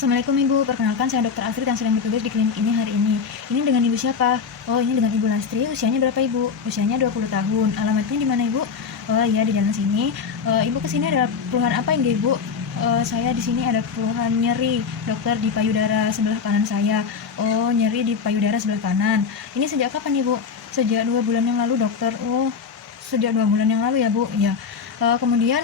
Assalamualaikum Ibu, perkenalkan saya Dr. Astrid yang sedang bertugas di klinik ini hari ini. Ini dengan Ibu siapa? Oh, ini dengan Ibu Lastri. Usianya berapa Ibu? Usianya 20 tahun. Alamatnya di mana Ibu? Oh iya, di jalan sini. Ibu kesini ada keluhan apa enggak Ibu? Saya di sini ada keluhan nyeri, dokter, di payudara sebelah kanan saya. Oh, nyeri di payudara sebelah kanan. Ini sejak kapan Ibu? Sejak 2 bulan yang lalu dokter. Oh, sejak 2 bulan yang lalu ya Bu? Iya. Kemudian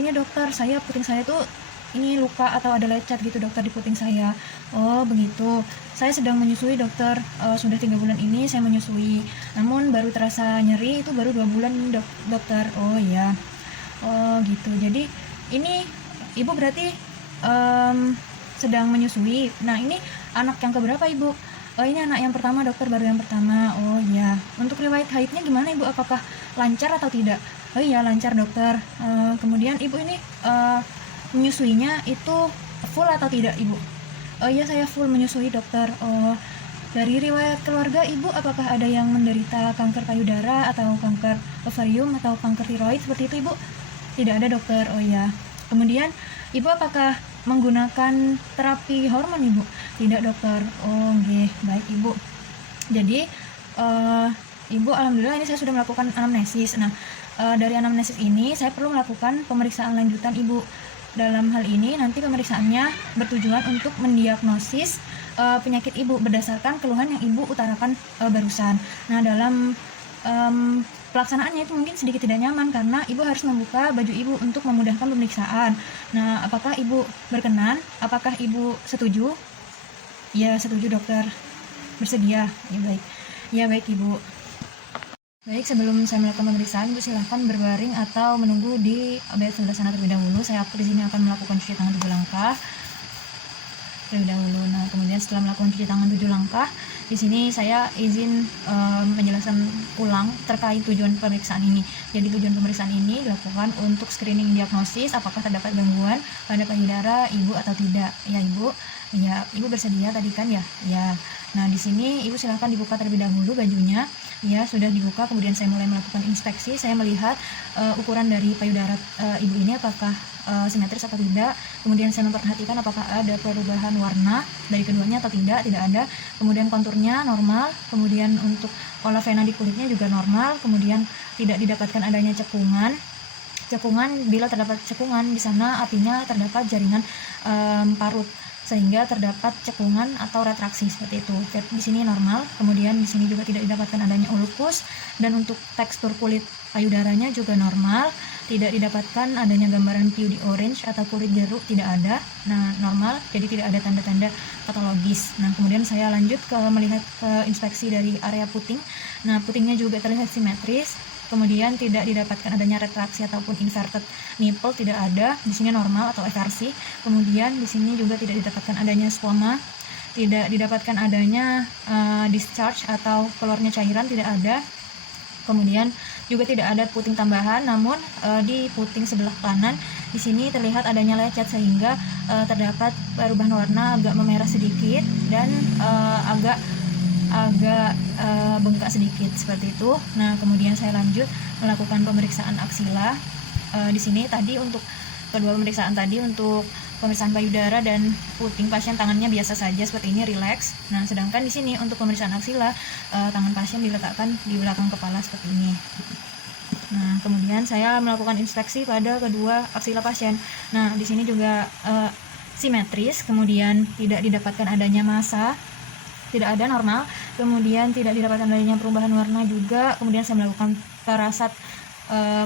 ini dokter, puting saya tuh ini luka atau ada lecet gitu dokter di puting saya. Oh begitu. Saya sedang menyusui dokter. Sudah 3 bulan ini saya menyusui. Namun baru terasa nyeri itu baru 2 bulan dokter. Oh iya. Oh gitu. Jadi ini ibu berarti sedang menyusui. Nah ini anak yang keberapa ibu? Oh ini anak yang pertama dokter, baru yang pertama. Oh iya. Untuk riwayat haidnya gimana ibu? Apakah lancar atau tidak? Oh iya lancar dokter. Kemudian ibu ini menyusuinya itu full atau tidak ibu? Oh iya saya full menyusui dokter. Oh, dari riwayat keluarga ibu apakah ada yang menderita kanker payudara atau kanker ovarium atau kanker tiroid seperti itu ibu? Tidak ada dokter. Oh iya. Kemudian ibu apakah menggunakan terapi hormon ibu? Tidak dokter. Oh oke, baik ibu. Jadi ibu alhamdulillah ini saya sudah melakukan anamnesis. Nah dari anamnesis ini saya perlu melakukan pemeriksaan lanjutan ibu. Dalam hal ini nanti pemeriksaannya bertujuan untuk mendiagnosis penyakit ibu berdasarkan keluhan yang ibu utarakan barusan. Nah dalam pelaksanaannya itu mungkin sedikit tidak nyaman karena ibu harus membuka baju ibu untuk memudahkan pemeriksaan. Nah apakah ibu berkenan? Apakah ibu setuju? Ya setuju dokter. Bersedia? Ya baik. Ya baik ibu. Baik, sebelum saya melakukan pemeriksaan, Ibu silahkan berbaring atau menunggu di bed sebelah sana terlebih dahulu. Saya di sini akan melakukan cuci tangan 7 langkah terlebih dahulu. Nah, kemudian setelah melakukan cuci tangan 7 langkah, di sini saya izin menjelaskan ulang terkait tujuan pemeriksaan ini. Jadi tujuan pemeriksaan ini dilakukan untuk screening diagnosis apakah terdapat gangguan pada payudara ibu atau tidak. Ya, Ibu. Ya, Ibu bersedia tadi kan ya? Ya. Nah, di sini Ibu silahkan dibuka terlebih dahulu bajunya. Ya, sudah dibuka, kemudian saya mulai melakukan inspeksi. Saya melihat ukuran dari payudara ibu ini apakah simetris atau tidak. Kemudian saya memperhatikan apakah ada perubahan warna dari keduanya atau tidak ada. Kemudian konturnya normal, kemudian untuk pola vena di kulitnya juga normal, kemudian tidak didapatkan adanya cekungan. Bila terdapat cekungan di sana artinya terdapat jaringan parut, sehingga terdapat cekungan atau retraksi seperti itu. Di sini normal, kemudian di sini juga tidak didapatkan adanya ulkus, dan untuk tekstur kulit payudaranya juga normal, tidak didapatkan adanya gambaran PUD orange atau kulit jeruk, tidak ada. Nah, normal, jadi tidak ada tanda-tanda patologis. Nah, kemudian saya lanjut ke melihat ke inspeksi dari area puting. Nah, putingnya juga terlihat simetris. Kemudian tidak didapatkan adanya retraksi ataupun inverted nipple, tidak ada. Di sini normal atau eversi. Kemudian di sini juga tidak didapatkan adanya squama, tidak didapatkan adanya discharge atau keluarnya cairan, tidak ada. Kemudian juga tidak ada puting tambahan, namun di puting sebelah kanan di sini terlihat adanya lecet sehingga terdapat perubahan warna agak memerah sedikit dan agak bengkak sedikit seperti itu. Nah, kemudian saya lanjut melakukan pemeriksaan aksila. Di sini tadi untuk kedua pemeriksaan tadi, untuk pemeriksaan payudara dan puting pasien tangannya biasa saja seperti ini, rileks. Nah, sedangkan di sini untuk pemeriksaan aksila tangan pasien diletakkan di belakang kepala seperti ini. Nah, kemudian saya melakukan inspeksi pada kedua aksila pasien. Nah, di sini juga simetris, kemudian tidak didapatkan adanya massa, tidak ada, normal. Kemudian tidak didapatkan adanya perubahan warna juga. Kemudian saya melakukan parasat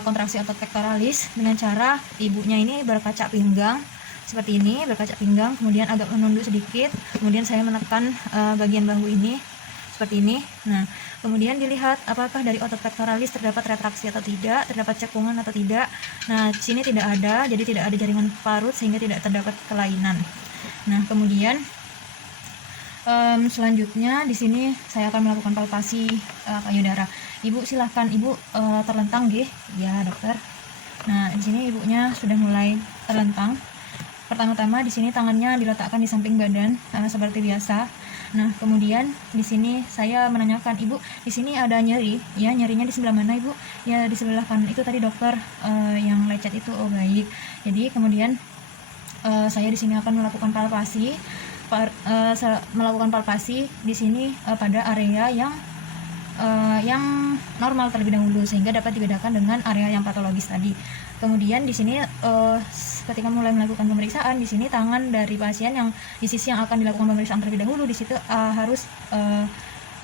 kontraksi otot pectoralis dengan cara ibunya ini berkaca pinggang seperti ini, berkaca pinggang, kemudian agak menunduk sedikit, kemudian saya menekan bagian bahu ini seperti ini. Nah, kemudian dilihat apakah dari otot pectoralis terdapat retraksi atau tidak, terdapat cekungan atau tidak. Nah, di sini tidak ada, jadi tidak ada jaringan parut sehingga tidak terdapat kelainan. Nah, kemudian selanjutnya di sini saya akan melakukan palpasi payudara. Ibu silahkan, Ibu terlentang nggih? Ya, dokter. Nah, di sini ibunya sudah mulai terlentang. Pertama-tama di sini tangannya diletakkan di samping badan seperti biasa. Nah, kemudian di sini saya menanyakan, Ibu, di sini ada nyeri? Ya, nyerinya di sebelah mana, Ibu? Ya, di sebelah kanan itu tadi dokter, yang lecet itu. Oh, baik. Jadi kemudian saya di sini akan melakukan palpasi, di sini pada area yang normal terlebih dahulu, sehingga dapat dibedakan dengan area yang patologis tadi. Kemudian di sini ketika mulai melakukan pemeriksaan, di sini tangan dari pasien yang di sisi yang akan dilakukan pemeriksaan terlebih dahulu, di situ harus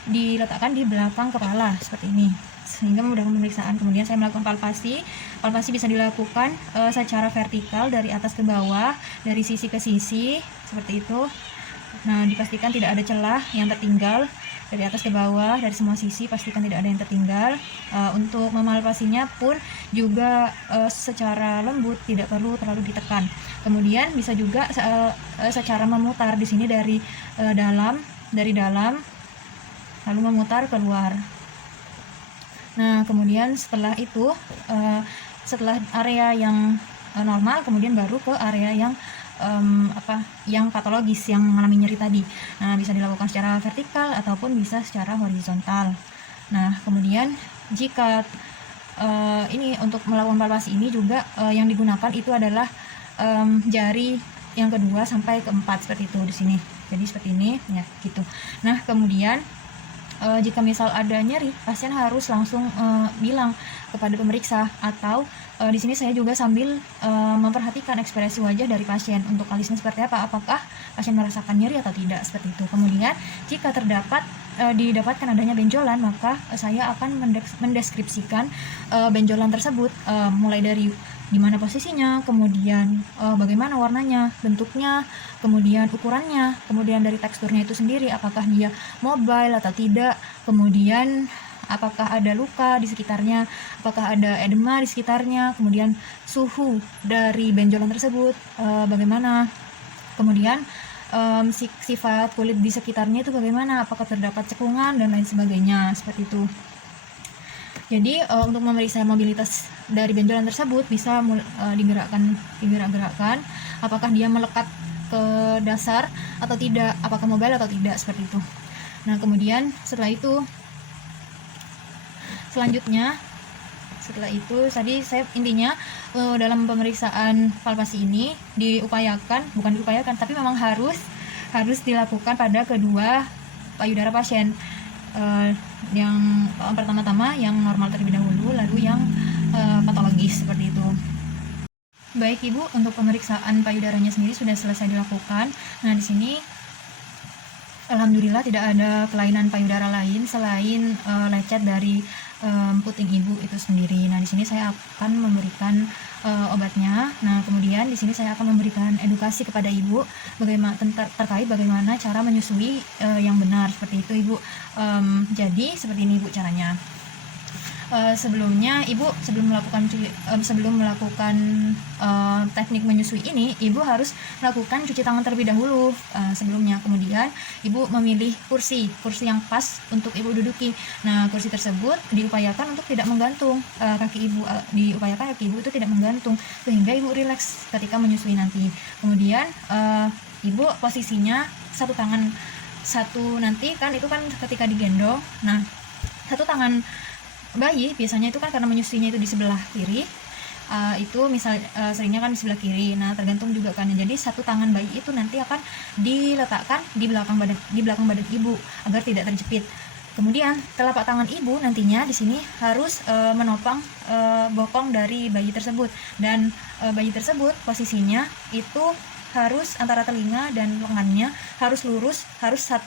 diletakkan di belakang kepala seperti ini, sehingga memudahkan pemeriksaan. Kemudian saya melakukan palpasi bisa dilakukan secara vertikal dari atas ke bawah, dari sisi ke sisi seperti itu. Nah, dipastikan tidak ada celah yang tertinggal dari atas ke bawah, dari semua sisi pastikan tidak ada yang tertinggal. Untuk memalpasinya pun juga secara lembut, tidak perlu terlalu ditekan. Kemudian bisa juga secara memutar di sini dari dalam lalu memutar keluar. Nah, kemudian setelah itu setelah area yang normal, kemudian baru ke area yang yang patologis, yang mengalami nyeri tadi. Nah, bisa dilakukan secara vertikal ataupun bisa secara horizontal. Nah, kemudian jika ini untuk melakukan palpasi ini juga yang digunakan itu adalah jari yang kedua sampai keempat seperti itu di sini. Jadi seperti ini ya gitu. Nah, kemudian jika misal ada nyeri, pasien harus langsung bilang kepada pemeriksa, atau di sini saya juga sambil memperhatikan ekspresi wajah dari pasien untuk alisnya seperti apa, apakah pasien merasakan nyeri atau tidak seperti itu. Kemudian jika didapatkan adanya benjolan, maka saya akan mendeskripsikan benjolan tersebut, mulai dari di mana posisinya, kemudian bagaimana warnanya, bentuknya, kemudian ukurannya, kemudian dari teksturnya itu sendiri, apakah dia mobile atau tidak, kemudian apakah ada luka di sekitarnya, apakah ada edema di sekitarnya, kemudian suhu dari benjolan tersebut bagaimana, kemudian sifat kulit di sekitarnya itu bagaimana, apakah terdapat cekungan dan lain sebagainya seperti itu. Jadi untuk memeriksa mobilitas dari benjolan tersebut bisa digerak-gerakkan, apakah dia melekat ke dasar atau tidak, apakah mobile atau tidak seperti itu. Nah, kemudian setelah itu tadi saya intinya dalam pemeriksaan palpasi ini tapi memang harus dilakukan pada kedua payudara pasien. Yang pertama-tama yang normal terlebih dahulu, lalu yang patologis seperti itu. Baik Ibu, untuk pemeriksaan payudaranya sendiri sudah selesai dilakukan. Nah, di sini alhamdulillah tidak ada kelainan payudara lain selain lecet dari puting ibu itu sendiri. Nah, di sini saya akan memberikan obatnya. Nah, kemudian di sini saya akan memberikan edukasi kepada ibu terkait bagaimana cara menyusui yang benar seperti itu, Ibu. Jadi seperti ini, Ibu, caranya. Sebelumnya Ibu sebelum melakukan teknik menyusui ini, Ibu harus melakukan cuci tangan terlebih dahulu sebelumnya. Kemudian Ibu memilih kursi yang pas untuk Ibu duduki. Nah, kursi tersebut diupayakan untuk tidak menggantung kaki Ibu, itu tidak menggantung, sehingga Ibu rileks ketika menyusui nanti. Kemudian Ibu posisinya satu tangan nanti kan itu kan ketika digendong. Nah, satu tangan bayi biasanya itu kan karena menyusuinya itu di sebelah kiri, itu seringnya kan di sebelah kiri. Nah, tergantung juga kan. Jadi satu tangan bayi itu nanti akan diletakkan di belakang badan ibu agar tidak terjepit. Kemudian telapak tangan ibu nantinya di sini harus menopang bokong dari bayi tersebut, dan bayi tersebut posisinya itu harus antara telinga dan lengannya harus lurus,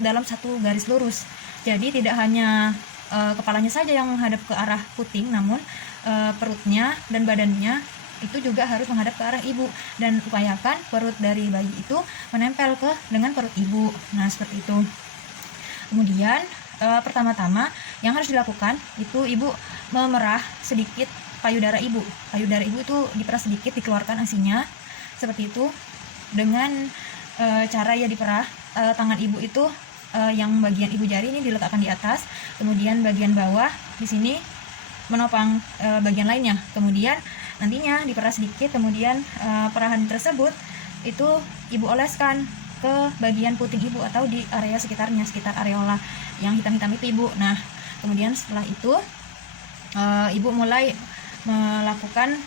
dalam satu garis lurus. Jadi tidak hanya kepalanya saja yang menghadap ke arah puting, namun perutnya dan badannya itu juga harus menghadap ke arah ibu, dan upayakan perut dari bayi itu menempel dengan perut ibu. Nah, seperti itu. Kemudian pertama-tama yang harus dilakukan itu Ibu memerah sedikit payudara ibu itu diperah sedikit, dikeluarkan asinya seperti itu, dengan cara ya diperah tangan ibu itu yang bagian ibu jari ini diletakkan di atas, kemudian bagian bawah di sini menopang bagian lainnya. Kemudian nantinya diperah sedikit, kemudian perahan tersebut itu Ibu oleskan ke bagian puting ibu atau di area sekitar areola yang hitam-hitam itu, Ibu. Nah, kemudian setelah itu Ibu mulai melakukan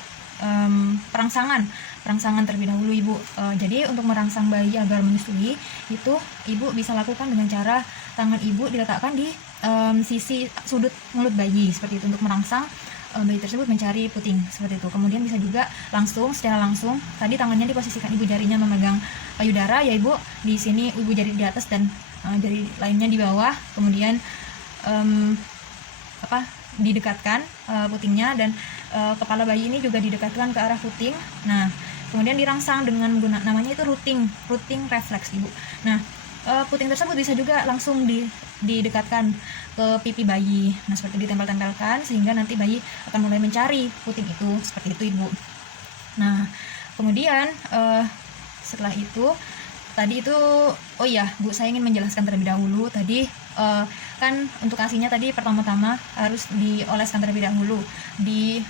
rangsangan terlebih dahulu ibu. Jadi untuk merangsang bayi agar menyusui itu ibu bisa lakukan dengan cara tangan ibu diletakkan di sisi sudut mulut bayi seperti itu untuk merangsang bayi tersebut mencari puting seperti itu. Kemudian bisa juga secara langsung tadi tangannya diposisikan ibu jarinya memegang payudara ya ibu, di sini ibu jari di atas dan jari lainnya di bawah, kemudian didekatkan putingnya dan kepala bayi ini juga didekatkan ke arah puting. Nah kemudian dirangsang dengan menggunakan namanya itu rooting reflex ibu. Nah puting tersebut bisa juga langsung didekatkan ke pipi bayi. Nah seperti ditempel-tempelkan sehingga nanti bayi akan mulai mencari puting itu seperti itu ibu. Nah kemudian setelah itu tadi itu Bu, saya ingin menjelaskan terlebih dahulu tadi kan untuk ASI-nya tadi pertama-tama harus dioleskan terlebih dahulu di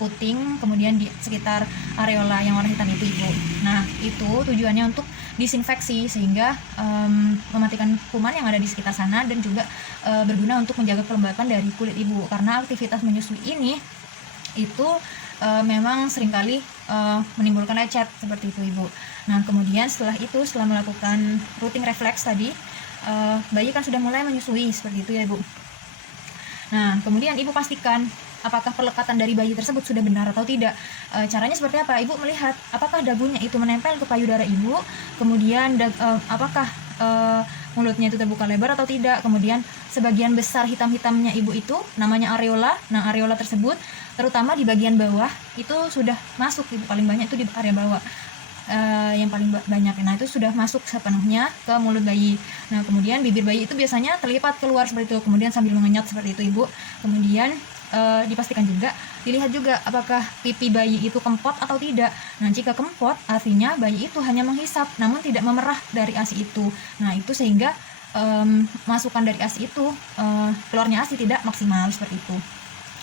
puting, kemudian di sekitar areola yang warna hitam itu ibu. Nah itu tujuannya untuk disinfeksi sehingga mematikan kuman yang ada di sekitar sana dan juga berguna untuk menjaga kelembapan dari kulit ibu, karena aktivitas menyusui ini itu memang seringkali menimbulkan lecet seperti itu ibu. Nah kemudian setelah melakukan rooting reflex tadi, bayi kan sudah mulai menyusui seperti itu ya ibu. Nah kemudian ibu pastikan apakah pelekatan dari bayi tersebut sudah benar atau tidak. Caranya seperti apa? Ibu melihat apakah dagunya itu menempel ke payudara ibu, kemudian apakah mulutnya itu terbuka lebar atau tidak, kemudian sebagian besar hitam-hitamnya ibu itu namanya areola. Nah areola tersebut terutama di bagian bawah itu sudah masuk ibu, paling banyak itu di area bawah yang paling banyak. Nah itu sudah masuk sepenuhnya ke mulut bayi. Nah kemudian bibir bayi itu biasanya terlipat keluar seperti itu, kemudian sambil mengenyot seperti itu ibu. Kemudian dipastikan juga, dilihat juga apakah pipi bayi itu kempot atau tidak. Nah jika kempot artinya bayi itu hanya menghisap namun tidak memerah dari ASI itu. Nah itu sehingga masukan dari ASI itu keluarnya ASI tidak maksimal seperti itu.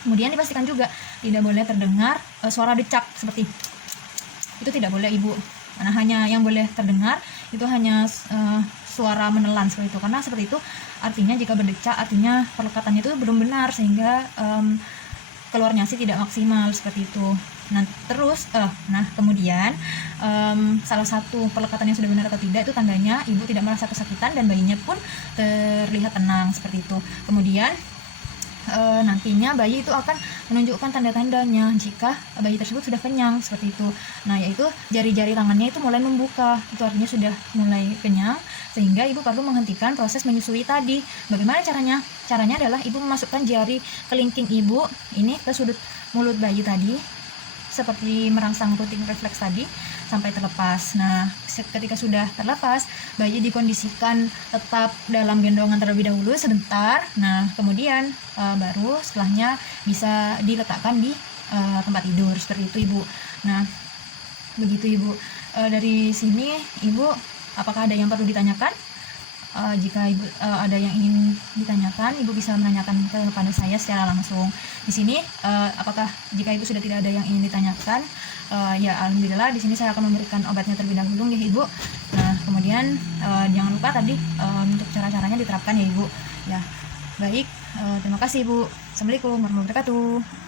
Kemudian dipastikan juga tidak boleh terdengar suara decak seperti itu, tidak boleh ibu. Nah hanya yang boleh terdengar itu hanya suara menelan seperti itu, karena seperti itu artinya jika berdecak artinya pelekatannya itu belum benar sehingga keluarnya sih tidak maksimal seperti itu. Nah terus kemudian salah satu pelekatan yang sudah benar atau tidak itu tandanya ibu tidak merasa kesakitan dan bayinya pun terlihat tenang seperti itu. Kemudian nantinya bayi itu akan menunjukkan tanda-tandanya jika bayi tersebut sudah kenyang seperti itu. Nah yaitu jari-jari tangannya itu mulai membuka, itu artinya sudah mulai kenyang sehingga ibu perlu menghentikan proses menyusui tadi. Bagaimana caranya? Caranya adalah ibu memasukkan jari kelingking ibu ini ke sudut mulut bayi tadi seperti merangsang rooting reflex tadi sampai terlepas. Nah ketika sudah terlepas, bayi dikondisikan tetap dalam gendongan terlebih dahulu sebentar. Nah kemudian baru setelahnya bisa diletakkan di tempat tidur seperti itu ibu. Nah begitu ibu. Dari sini ibu apakah ada yang perlu ditanyakan? Jika ibu ada yang ingin ditanyakan, ibu bisa menanyakan kepada saya secara langsung. Di sini apakah jika ibu sudah tidak ada yang ingin ditanyakan, ya alhamdulillah di sini saya akan memberikan obatnya terlebih dahulu ya ibu. Nah kemudian jangan lupa tadi untuk cara-caranya diterapkan ya ibu. Ya baik, terima kasih ibu. Assalamualaikum warahmatullahi wabarakatuh.